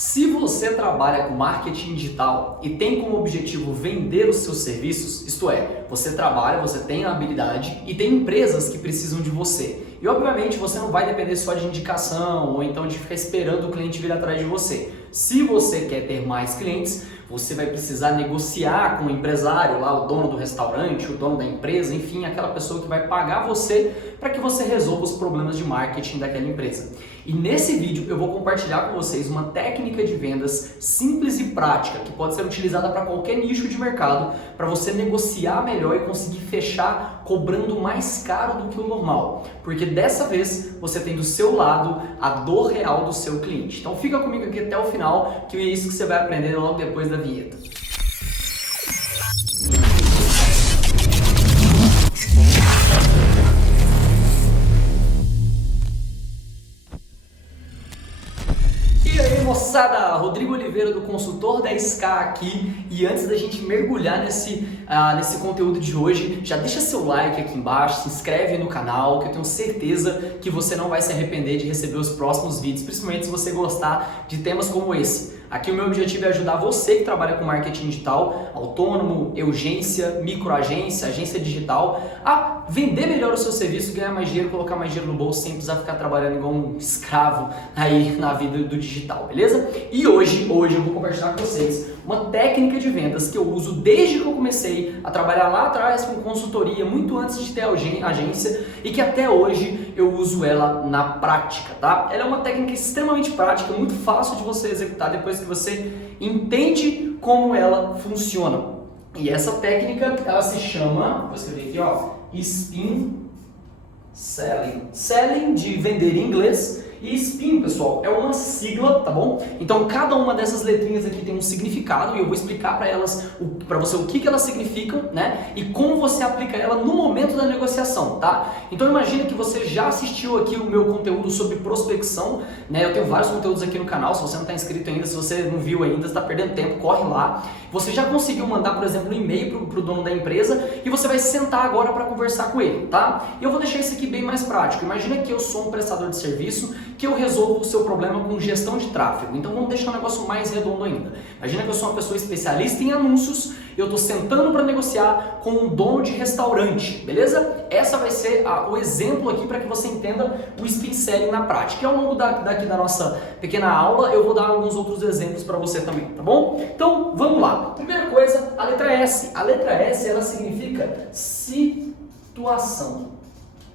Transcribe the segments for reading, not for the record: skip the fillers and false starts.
Se você trabalha com marketing digital e tem como objetivo vender os seus serviços, isto é, você trabalha, você tem a habilidade e tem empresas que precisam de você. E obviamente você não vai depender só de indicação ou então de ficar esperando o cliente vir atrás de você. Se você quer ter mais clientes, você vai precisar negociar com o empresário, lá o dono do restaurante, o dono da empresa, enfim, aquela pessoa que vai pagar você para que você resolva os problemas de marketing daquela empresa. E nesse vídeo eu vou compartilhar com vocês uma técnica de vendas simples e prática que pode ser utilizada para qualquer nicho de mercado para você negociar melhor e conseguir fechar cobrando mais caro do que o normal. Porque dessa vez você tem do seu lado a dor real do seu cliente. Então fica comigo aqui até o final, que é isso que você vai aprender logo depois da vinheta. Moçada, Rodrigo Oliveira do Consultor 10K aqui, e antes da gente mergulhar nesse conteúdo de hoje, já deixa seu like aqui embaixo, se inscreve no canal, que eu tenho certeza que você não vai se arrepender de receber os próximos vídeos, principalmente se você gostar de temas como esse. Aqui o meu objetivo é ajudar você que trabalha com marketing digital, autônomo, agência, microagência, agência digital, a vender melhor o seu serviço, ganhar mais dinheiro, colocar mais dinheiro no bolso sem precisar ficar trabalhando igual um escravo aí na vida do digital, beleza? E hoje eu vou compartilhar com vocês uma técnica de vendas que eu uso desde que eu comecei a trabalhar lá atrás com consultoria, muito antes de ter agência, e que até hoje eu uso ela na prática, tá? Ela é uma técnica extremamente prática, muito fácil de você executar depois que você entende como ela funciona. E essa técnica, ela se chama, vou escrever aqui, ó, Spin Selling. Selling de vender em inglês. E Spin, pessoal, é uma sigla, tá bom? Então cada uma dessas letrinhas aqui tem um significado e eu vou explicar para você o que elas significam, né? E como você aplica ela no momento da negociação, tá? Então imagina que você já assistiu aqui o meu conteúdo sobre prospecção, né? Eu tenho vários conteúdos aqui no canal, se você não está inscrito ainda, se você não viu ainda, está perdendo tempo, corre lá. Você já conseguiu mandar, por exemplo, um e-mail pro dono da empresa e você vai sentar agora para conversar com ele, tá? E eu vou deixar isso aqui bem mais prático. Imagina que eu sou um prestador de serviço que eu resolvo o seu problema com gestão de tráfego. Então vamos deixar o negócio mais redondo ainda. Imagina que eu sou uma pessoa especialista em anúncios e eu estou sentando para negociar com um dono de restaurante, beleza? Essa vai ser o exemplo aqui para que você entenda o Spin Selling na prática. E ao longo daqui da nossa pequena aula eu vou dar alguns outros exemplos para você também, tá bom? Então vamos lá. Primeira coisa, a letra S. A letra S, ela significa situação,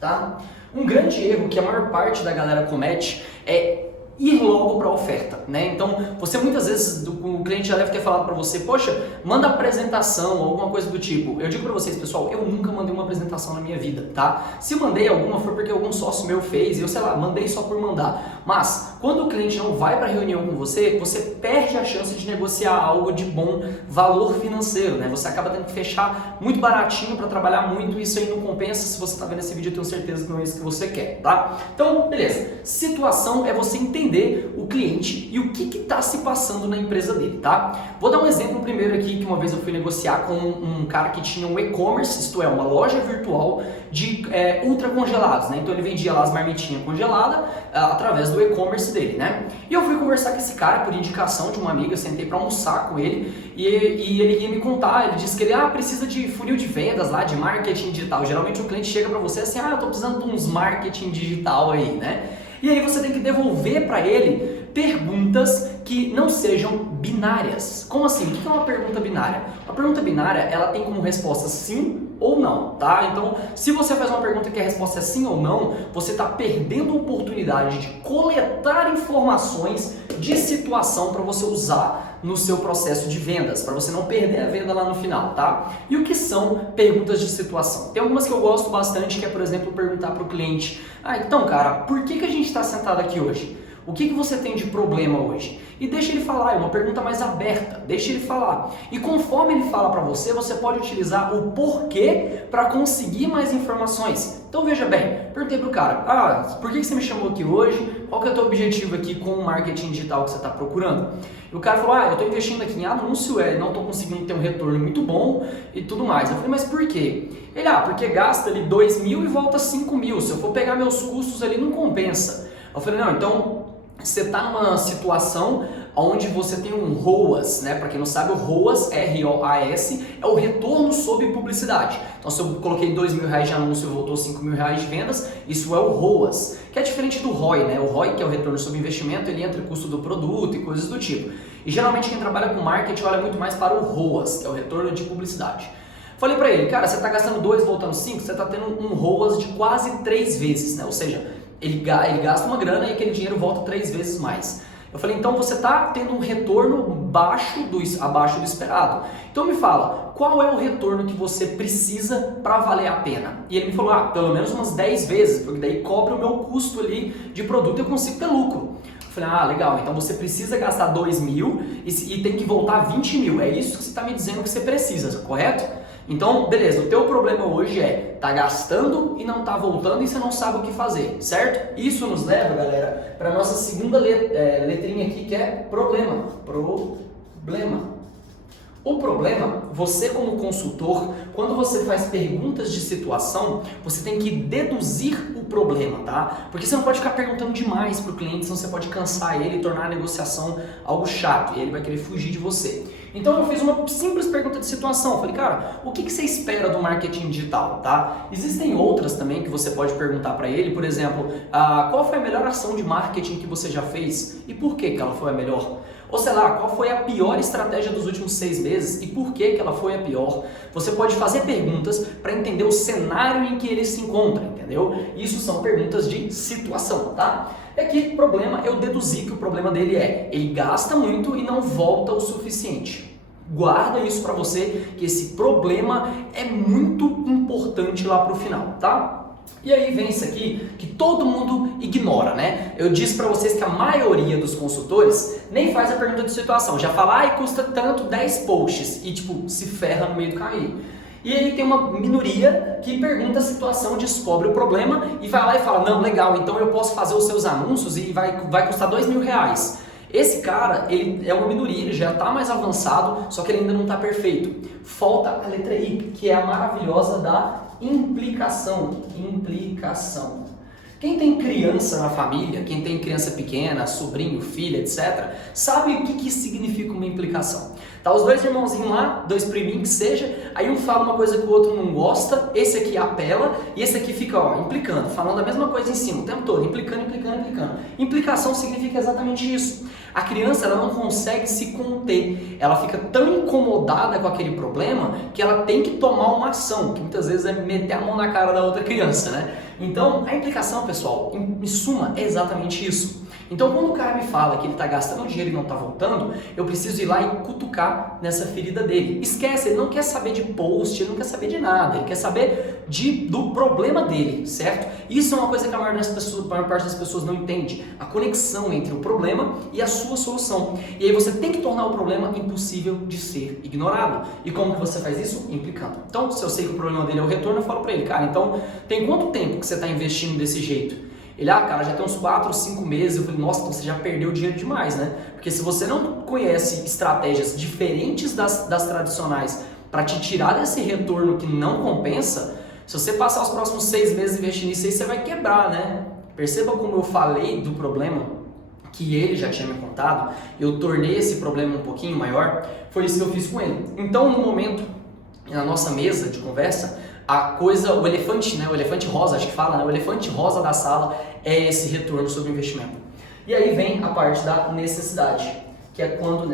tá? Um grande erro que a maior parte da galera comete é ir logo para a oferta, né? Então, você muitas vezes, o cliente já deve ter falado para você, poxa, manda apresentação, alguma coisa do tipo. Eu digo para vocês, pessoal, eu nunca mandei uma apresentação na minha vida, tá? Se mandei alguma, foi porque algum sócio meu fez e eu, sei lá, mandei só por mandar. Mas, quando o cliente não vai para a reunião com você, você perde a chance de negociar algo de bom valor financeiro, né? Você acaba tendo que fechar muito baratinho para trabalhar muito e isso aí não compensa. Se você está vendo esse vídeo, eu tenho certeza que não é isso que você quer, tá? Então, beleza. Situação é você entender o cliente e o que está se passando na empresa dele, tá? Vou dar um exemplo primeiro aqui, que uma vez eu fui negociar com um cara que tinha um e-commerce, isto é, uma loja virtual de ultra congelados, né? Então ele vendia lá as marmitinhas congeladas através do e-commerce dele, né? E eu fui conversar com esse cara por indicação de uma amiga, sentei para almoçar com ele e ele ia me contar, ele disse que ele precisa de funil de vendas lá, de marketing digital. Geralmente o cliente chega para você assim, eu tô precisando de uns marketing digital aí, né? E aí você tem que devolver para ele perguntas que não sejam binárias. Como assim? O que é uma pergunta binária? Uma pergunta binária, ela tem como resposta sim ou não, tá? Então, se você faz uma pergunta que a resposta é sim ou não, você está perdendo a oportunidade de coletar informações de situação para você usar no seu processo de vendas, para você não perder a venda lá no final, tá? E o que são perguntas de situação? Tem algumas que eu gosto bastante, que é, por exemplo, perguntar para o cliente, então, cara, por que a gente está sentado aqui hoje? O que você tem de problema hoje? E deixa ele falar, é uma pergunta mais aberta, deixa ele falar. E conforme ele fala para você, você pode utilizar o porquê para conseguir mais informações. Então veja bem, perguntei pro cara, por que você me chamou aqui hoje? Qual que é o teu objetivo aqui com o marketing digital que você está procurando? E o cara falou, eu estou investindo aqui em anúncio, não estou conseguindo ter um retorno muito bom e tudo mais. Eu falei, mas por quê? Ele, porque gasta ali 2 mil e volta 5 mil, se eu for pegar meus custos ali não compensa. Eu falei, não, então você está numa situação onde você tem um ROAS, né? Para quem não sabe, o ROAS, R-O-A-S, é o retorno sobre publicidade. Então, se eu coloquei R$2.000 de anúncio e voltou R$5.000 de vendas, isso é o ROAS, que é diferente do ROI, né? O ROI, que é o retorno sobre investimento, ele entra em custo do produto e coisas do tipo. E geralmente quem trabalha com marketing olha muito mais para o ROAS, que é o retorno de publicidade. Falei para ele, cara, você está gastando 2, voltando 5, você está tendo um ROAS de quase 3 vezes, né? Ou seja, ele gasta uma grana e aquele dinheiro volta 3 vezes mais. Eu falei, então você está tendo um retorno abaixo do esperado. Então me fala, qual é o retorno que você precisa para valer a pena? E ele me falou, pelo menos umas 10 vezes, porque daí cobre o meu custo ali de produto e eu consigo ter lucro. Eu falei, legal, então você precisa gastar 2.000 e tem que voltar 20.000. É isso que você está me dizendo que você precisa, correto? Então, beleza, o teu problema hoje tá gastando e não tá voltando e você não sabe o que fazer, certo? Isso nos leva, galera, para nossa segunda letrinha aqui, que é problema. O problema, você como consultor, quando você faz perguntas de situação, você tem que deduzir o problema, tá? Porque você não pode ficar perguntando demais para o cliente, senão você pode cansar ele e tornar a negociação algo chato e ele vai querer fugir de você. Então eu fiz uma simples pergunta de situação, falei, cara, o que você espera do marketing digital, tá? Existem outras também que você pode perguntar para ele, por exemplo, qual foi a melhor ação de marketing que você já fez e por que ela foi a melhor? Ou sei lá, qual foi a pior estratégia dos últimos 6 meses e por que ela foi a pior? Você pode fazer perguntas para entender o cenário em que ele se encontra, entendeu? Isso são perguntas de situação, tá? É que problema, eu deduzi que o problema dele ele gasta muito e não volta o suficiente. Guarda isso para você, que esse problema é muito importante lá pro final, tá? E aí vem isso aqui que todo mundo ignora, né? Eu disse para vocês que a maioria dos consultores nem faz a pergunta de situação, já fala, custa tanto 10 posts e tipo, se ferra no meio do caminho. E aí tem uma minoria que pergunta a situação, descobre o problema e vai lá e fala, não, legal, então eu posso fazer os seus anúncios e vai custar R$2.000. Esse cara, ele é uma minoria, ele já está mais avançado, só que ele ainda não está perfeito. Falta a letra I, que é a maravilhosa da implicação. Quem tem criança na família, quem tem criança pequena, sobrinho, filha, etc., sabe o que significa uma implicação. Tá os dois irmãozinhos lá, 2 priminhos que seja, aí um fala uma coisa que o outro não gosta, esse aqui apela e esse aqui fica implicando, falando a mesma coisa em cima o tempo todo, implicando. Implicação significa exatamente isso. A criança ela não consegue se conter, ela fica tão incomodada com aquele problema que ela tem que tomar uma ação, que muitas vezes é meter a mão na cara da outra criança, né? Então, a implicação, pessoal, em suma, é exatamente isso. Então, quando o cara me fala que ele está gastando dinheiro e não está voltando, eu preciso ir lá e cutucar nessa ferida dele. Esquece, ele não quer saber de post, ele não quer saber de nada, ele quer saber do problema dele, certo? Isso é uma coisa que a maior parte das pessoas não entende, a conexão entre o problema e a sua solução. E aí você tem que tornar o problema impossível de ser ignorado. E como que você faz isso? Implicando. Então, se eu sei que o problema dele é o retorno, eu falo para ele, cara, então tem quanto tempo que você está investindo desse jeito? Ele, cara, já tem uns 4, 5 meses. Eu falei, nossa, então você já perdeu dinheiro demais, né? Porque se você não conhece estratégias diferentes das tradicionais para te tirar desse retorno que não compensa, se você passar os próximos 6 meses investindo nisso aí, você vai quebrar, né? Perceba como eu falei do problema que ele já tinha me contado, eu tornei esse problema um pouquinho maior, foi isso que eu fiz com ele. Então, no momento, na nossa mesa de conversa, o elefante, né? O elefante rosa, acho que fala, né? O elefante rosa da sala é esse retorno sobre o investimento. E aí vem a parte da necessidade, que é quando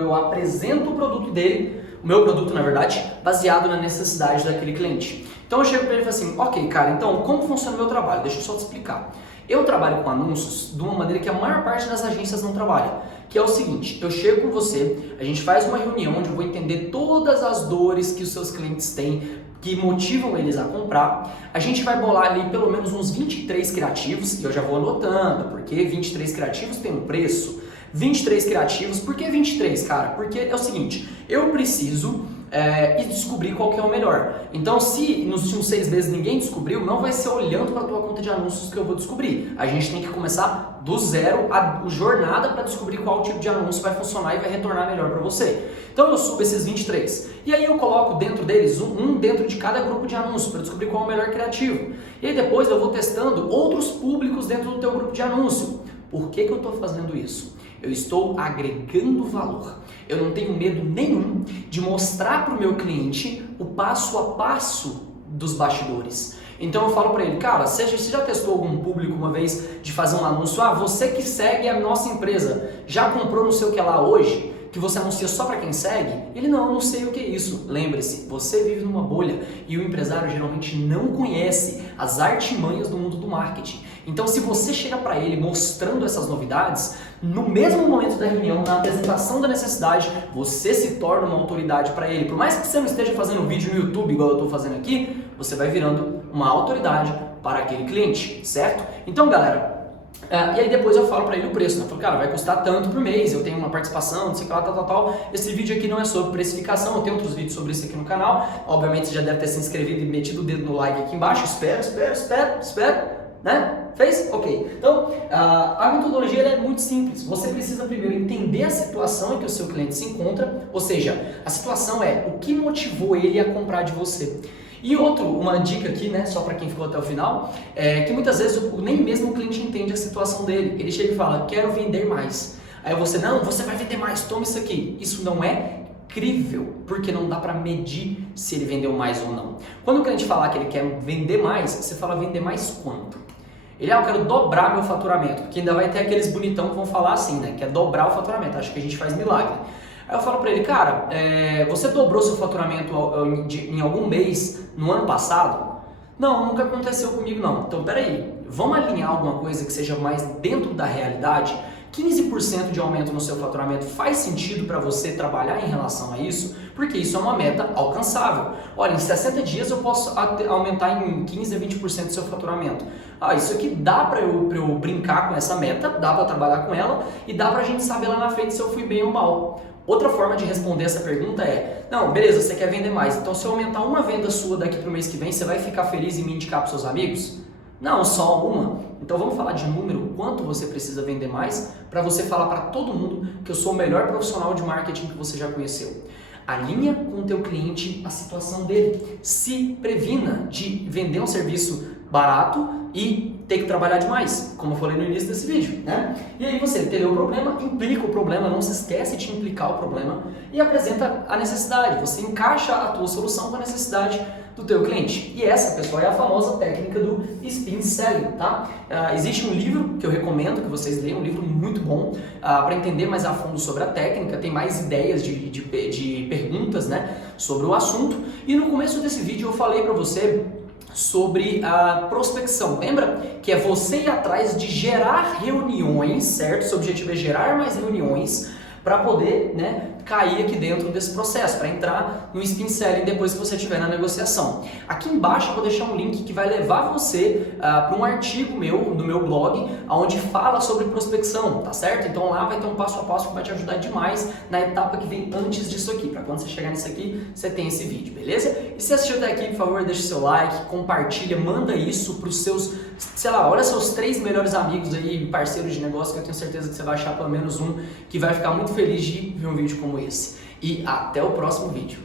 eu apresento o produto dele, o meu produto, na verdade, baseado na necessidade daquele cliente. Então eu chego para ele e falo assim, ok, cara, então como funciona o meu trabalho? Deixa eu só te explicar. Eu trabalho com anúncios de uma maneira que a maior parte das agências não trabalha, que é o seguinte, eu chego com você, a gente faz uma reunião onde eu vou entender todas as dores que os seus clientes têm, que motivam eles a comprar, a gente vai bolar ali pelo menos uns 23 criativos, e eu já vou anotando, porque 23 criativos tem um preço, 23 criativos, por que 23, cara? Porque é o seguinte, eu preciso descobrir qual que é o melhor. Então, se nos últimos 6 meses ninguém descobriu, não vai ser olhando para a tua conta de anúncios que eu vou descobrir. A gente tem que começar do zero a jornada para descobrir qual tipo de anúncio vai funcionar e vai retornar melhor para você. Então, eu subo esses 23. E aí eu coloco dentro deles, um dentro de cada grupo de anúncios para descobrir qual é o melhor criativo. E aí depois eu vou testando outros públicos dentro do teu grupo de anúncio. Por que eu estou fazendo isso? Eu estou agregando valor. Eu não tenho medo nenhum de mostrar para o meu cliente o passo a passo dos bastidores. Então eu falo para ele, cara, você já testou algum público uma vez de fazer um anúncio? Ah, você que segue a nossa empresa, já comprou não sei o que lá hoje? Que você anuncia só para quem segue? Ele, não sei o que é isso. Lembre-se, você vive numa bolha e o empresário geralmente não conhece as artimanhas do mundo do marketing. Então se você chega para ele mostrando essas novidades, no mesmo momento da reunião, na apresentação da necessidade, você se torna uma autoridade para ele. Por mais que você não esteja fazendo vídeo no YouTube igual eu estou fazendo aqui, você vai virando uma autoridade para aquele cliente, certo? Então galera, e aí depois eu falo para ele o preço, né? Eu falo, cara, vai custar tanto por mês, eu tenho uma participação, não sei o que lá, tal. Esse vídeo aqui não é sobre precificação, eu tenho outros vídeos sobre isso aqui no canal. Obviamente você já deve ter se inscrevido e metido o dedo no like aqui embaixo. Espero, né? Fez? Ok. Então, a metodologia ela é muito simples. Você precisa primeiro entender a situação em que o seu cliente se encontra, ou seja, a situação é o que motivou ele a comprar de você. E uma dica aqui, né, só para quem ficou até o final, é que muitas vezes nem mesmo o cliente entende a situação dele. Ele chega e fala, quero vender mais. Aí você, não, você vai vender mais, toma isso aqui. Isso não é crível, porque não dá para medir se ele vendeu mais ou não. Quando o cliente falar que ele quer vender mais, você fala vender mais quanto? Ele, eu quero dobrar meu faturamento, porque ainda vai ter aqueles bonitão que vão falar assim, né, que é dobrar o faturamento, acho que a gente faz milagre. Aí eu falo para ele, cara, você dobrou seu faturamento em algum mês no ano passado? Não, nunca aconteceu comigo não. Então peraí, vamos alinhar alguma coisa que seja mais dentro da realidade? 15% de aumento no seu faturamento faz sentido para você trabalhar em relação a isso? Porque isso é uma meta alcançável. Olha, em 60 dias eu posso aumentar em 15 a 20% do seu faturamento. Isso aqui dá para eu brincar com essa meta, dá para trabalhar com ela e dá para a gente saber lá na frente se eu fui bem ou mal. Outra forma de responder essa pergunta é, não, beleza, você quer vender mais, então se eu aumentar uma venda sua daqui para o mês que vem, você vai ficar feliz em me indicar para os seus amigos? Não, só uma. Então vamos falar de número, quanto você precisa vender mais para você falar para todo mundo que eu sou o melhor profissional de marketing que você já conheceu. Alinha com o teu cliente a situação dele. Se previna de vender um serviço barato e ter que trabalhar demais, como eu falei no início desse vídeo, né? E aí você entendeu o problema, implica o problema, não se esquece de implicar o problema e apresenta a necessidade. Você encaixa a tua solução com a necessidade do teu cliente. E essa, pessoal, é a famosa técnica do Spin Selling, tá? Existe um livro que eu recomendo que vocês leiam, um livro muito bom para entender mais a fundo sobre a técnica, tem mais ideias de perguntas, né, sobre o assunto. E no começo desse vídeo eu falei para você sobre a prospecção, lembra? Que é você ir atrás de gerar reuniões, certo? Seu objetivo é gerar mais reuniões para poder, né, cair aqui dentro desse processo, para entrar no Spin Selling depois que você estiver na negociação. Aqui embaixo eu vou deixar um link que vai levar você para um artigo do meu blog, onde fala sobre prospecção, tá certo? Então lá vai ter um passo a passo que vai te ajudar demais na etapa que vem antes disso aqui, para quando você chegar nisso aqui, você tem esse vídeo, beleza? E se assistiu até aqui, por favor, deixa o seu like, compartilha, manda isso para os seus, sei lá, olha seus 3 melhores amigos aí, parceiros de negócio, que eu tenho certeza que você vai achar pelo menos um que vai ficar muito feliz de ver um vídeo como esse. E até o próximo vídeo.